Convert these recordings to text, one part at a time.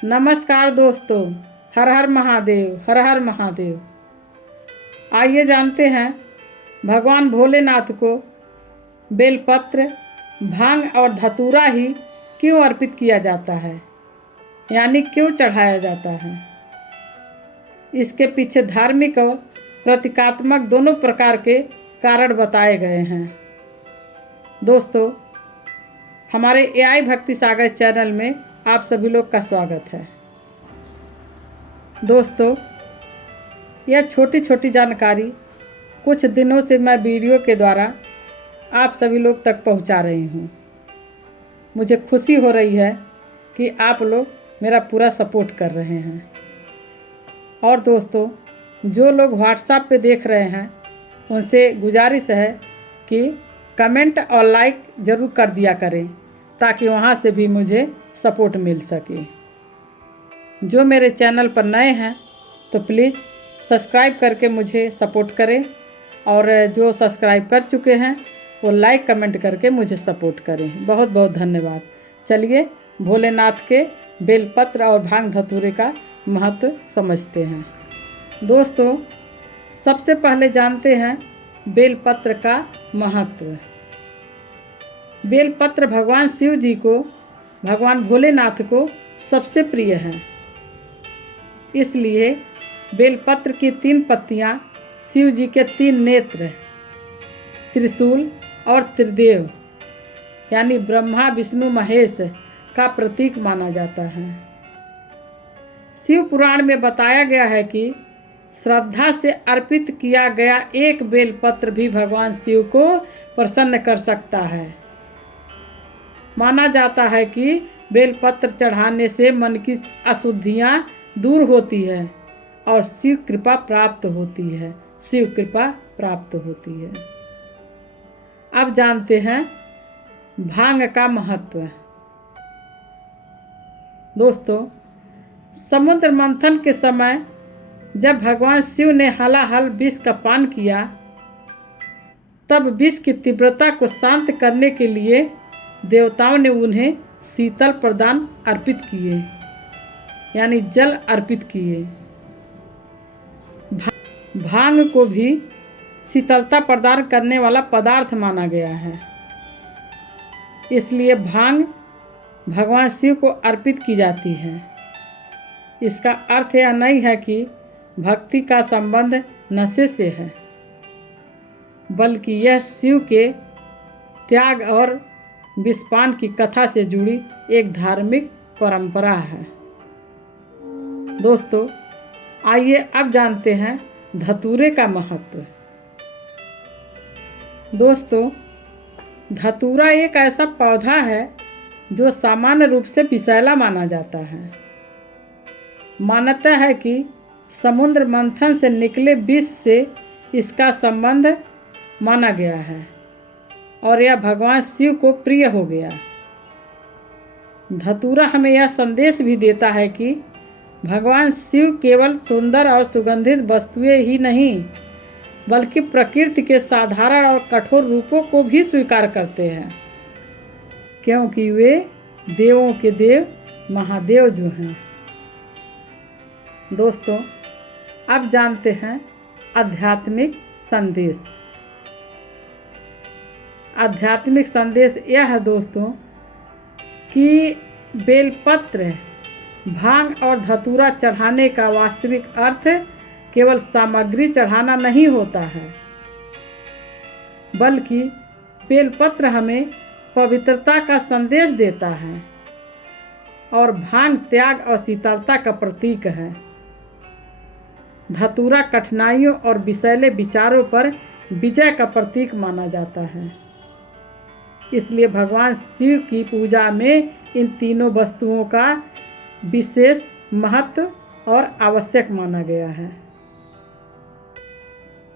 नमस्कार दोस्तों, हर हर महादेव, हर हर महादेव। आइए जानते हैं भगवान भोलेनाथ को बेलपत्र, भांग और धतूरा ही क्यों अर्पित किया जाता है, यानी क्यों चढ़ाया जाता है। इसके पीछे धार्मिक और प्रतीकात्मक दोनों प्रकार के कारण बताए गए हैं। दोस्तों, हमारे एआई भक्ति सागर चैनल में आप सभी लोग का स्वागत है। दोस्तों, यह छोटी छोटी जानकारी कुछ दिनों से मैं वीडियो के द्वारा आप सभी लोग तक पहुंचा रही हूं। मुझे खुशी हो रही है कि आप लोग मेरा पूरा सपोर्ट कर रहे हैं। और दोस्तों, जो लोग व्हाट्सएप पे देख रहे हैं उनसे गुजारिश है कि कमेंट और लाइक ज़रूर कर दिया करें, ताकि वहाँ से भी मुझे सपोर्ट मिल सके। जो मेरे चैनल पर नए हैं तो प्लीज़ सब्सक्राइब करके मुझे सपोर्ट करें, और जो सब्सक्राइब कर चुके हैं वो लाइक कमेंट करके मुझे सपोर्ट करें। बहुत बहुत धन्यवाद। चलिए भोलेनाथ के बेलपत्र और भांग धतूरे का महत्व समझते हैं। दोस्तों, सबसे पहले जानते हैं बेलपत्र का महत्व। बेलपत्र भगवान शिव जी को, भगवान भोलेनाथ को सबसे प्रिय है। इसलिए बेलपत्र की 3 पत्तियां शिव जी के 3 नेत्र, त्रिशूल और त्रिदेव यानी ब्रह्मा विष्णु महेश का प्रतीक माना जाता है। शिव पुराण में बताया गया है कि श्रद्धा से अर्पित किया गया एक बेलपत्र भी भगवान शिव को प्रसन्न कर सकता है। माना जाता है कि बेलपत्र चढ़ाने से मन की अशुद्धियाँ दूर होती है और शिव कृपा प्राप्त होती है। शिव कृपा प्राप्त होती है। अब जानते हैं भांग का महत्व। दोस्तों, समुद्र मंथन के समय जब भगवान शिव ने हलाहल विष का पान किया, तब विष की तीव्रता को शांत करने के लिए देवताओं ने उन्हें शीतल प्रदान अर्पित किए, यानी जल अर्पित किए। भांग को भी शीतलता प्रदान करने वाला पदार्थ माना गया है। इसलिए भांग भगवान शिव को अर्पित की जाती है। इसका अर्थ यह नहीं है कि भक्ति का संबंध नशे से है, बल्कि यह शिव के त्याग और विषपान की कथा से जुड़ी एक धार्मिक परंपरा है। दोस्तों, आइए अब जानते हैं धतूरे का महत्व। दोस्तों, धतूरा एक ऐसा पौधा है जो सामान्य रूप से विषैला माना जाता है। मान्यता है कि समुद्र मंथन से निकले विष से इसका संबंध माना गया है और यह भगवान शिव को प्रिय हो गया। धतूरा हमें यह संदेश भी देता है कि भगवान शिव केवल सुंदर और सुगंधित वस्तुएं ही नहीं, बल्कि प्रकृति के साधारण और कठोर रूपों को भी स्वीकार करते हैं, क्योंकि वे देवों के देव महादेव जो हैं। दोस्तों, अब जानते हैं आध्यात्मिक संदेश। आध्यात्मिक संदेश यह है दोस्तों कि बेलपत्र, भांग और धतूरा चढ़ाने का वास्तविक अर्थ केवल सामग्री चढ़ाना नहीं होता है, बल्कि बेलपत्र हमें पवित्रता का संदेश देता है और भांग त्याग और शीतलता का प्रतीक है। धतूरा कठिनाइयों और विषैले विचारों पर विजय का प्रतीक माना जाता है। इसलिए भगवान शिव की पूजा में इन तीनों वस्तुओं का विशेष महत्व और आवश्यक माना गया है।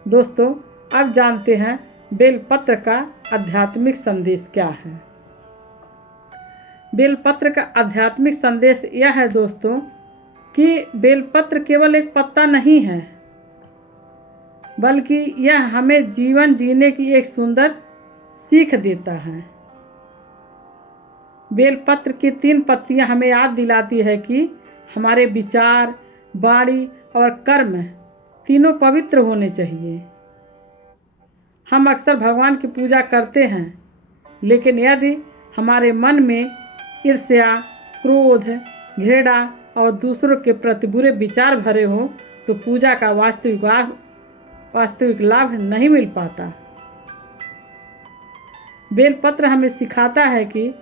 दोस्तों, अब जानते हैं बेलपत्र का आध्यात्मिक संदेश क्या है। बेलपत्र का आध्यात्मिक संदेश यह है दोस्तों कि बेलपत्र केवल एक पत्ता नहीं है, बल्कि यह हमें जीवन जीने की एक सुंदर सीख देता है। बेलपत्र की 3 पत्तियां हमें याद दिलाती है कि हमारे विचार, वाणी और कर्म तीनों पवित्र होने चाहिए। हम अक्सर भगवान की पूजा करते हैं, लेकिन यदि हमारे मन में ईर्ष्या, क्रोध, घृणा और दूसरों के प्रति बुरे विचार भरे हों तो पूजा का वास्तविक लाभ नहीं मिल पाता। बेलपत्र हमें सिखाता है कि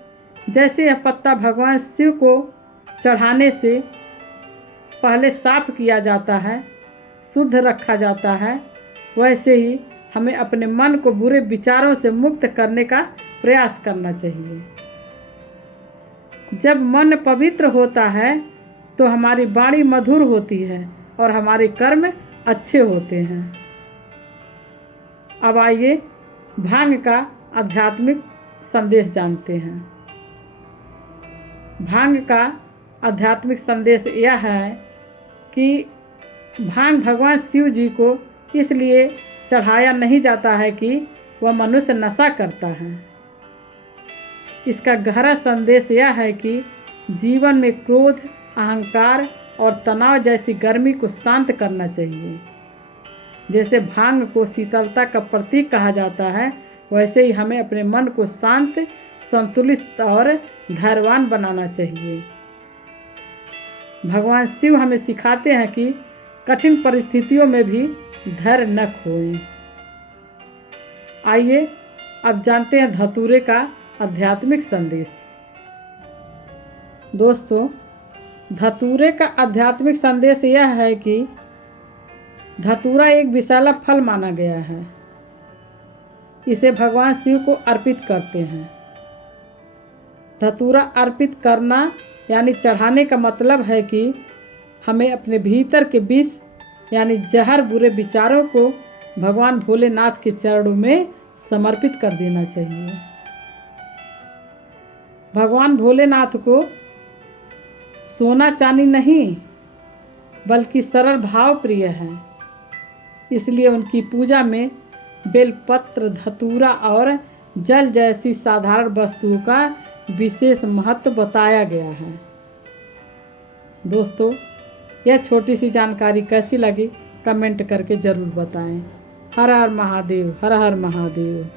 जैसे यह पत्ता भगवान शिव को चढ़ाने से पहले साफ किया जाता है, शुद्ध रखा जाता है, वैसे ही हमें अपने मन को बुरे विचारों से मुक्त करने का प्रयास करना चाहिए। जब मन पवित्र होता है तो हमारी वाणी मधुर होती है और हमारे कर्म अच्छे होते हैं। अब आइए भांग का आध्यात्मिक संदेश जानते हैं। भांग का आध्यात्मिक संदेश यह है कि भांग भगवान शिव जी को इसलिए चढ़ाया नहीं जाता है कि वह मनुष्य नशा करता है। इसका गहरा संदेश यह है कि जीवन में क्रोध, अहंकार और तनाव जैसी गर्मी को शांत करना चाहिए। जैसे भांग को शीतलता का प्रतीक कहा जाता है, वैसे ही हमें अपने मन को शांत, संतुलित और धैर्यवान बनाना चाहिए। भगवान शिव हमें सिखाते हैं कि कठिन परिस्थितियों में भी धैर्य न खोएं। आइए अब जानते हैं धतूरे का आध्यात्मिक संदेश। दोस्तों, धतूरे का आध्यात्मिक संदेश यह है कि धतूरा एक विषैला फल माना गया है। इसे भगवान शिव को अर्पित करते हैं। धतूरा अर्पित करना यानी चढ़ाने का मतलब है कि हमें अपने भीतर के विष यानी जहर, बुरे विचारों को भगवान भोलेनाथ के चरणों में समर्पित कर देना चाहिए। भगवान भोलेनाथ को सोना चांदी नहीं बल्कि सरल भाव प्रिय है, इसलिए उनकी पूजा में बेलपत्र, धतूरा और जल जैसी साधारण वस्तुओं का विशेष महत्व बताया गया है। दोस्तों, यह छोटी सी जानकारी कैसी लगी कमेंट करके ज़रूर बताएं। हर हर महादेव, हर हर महादेव।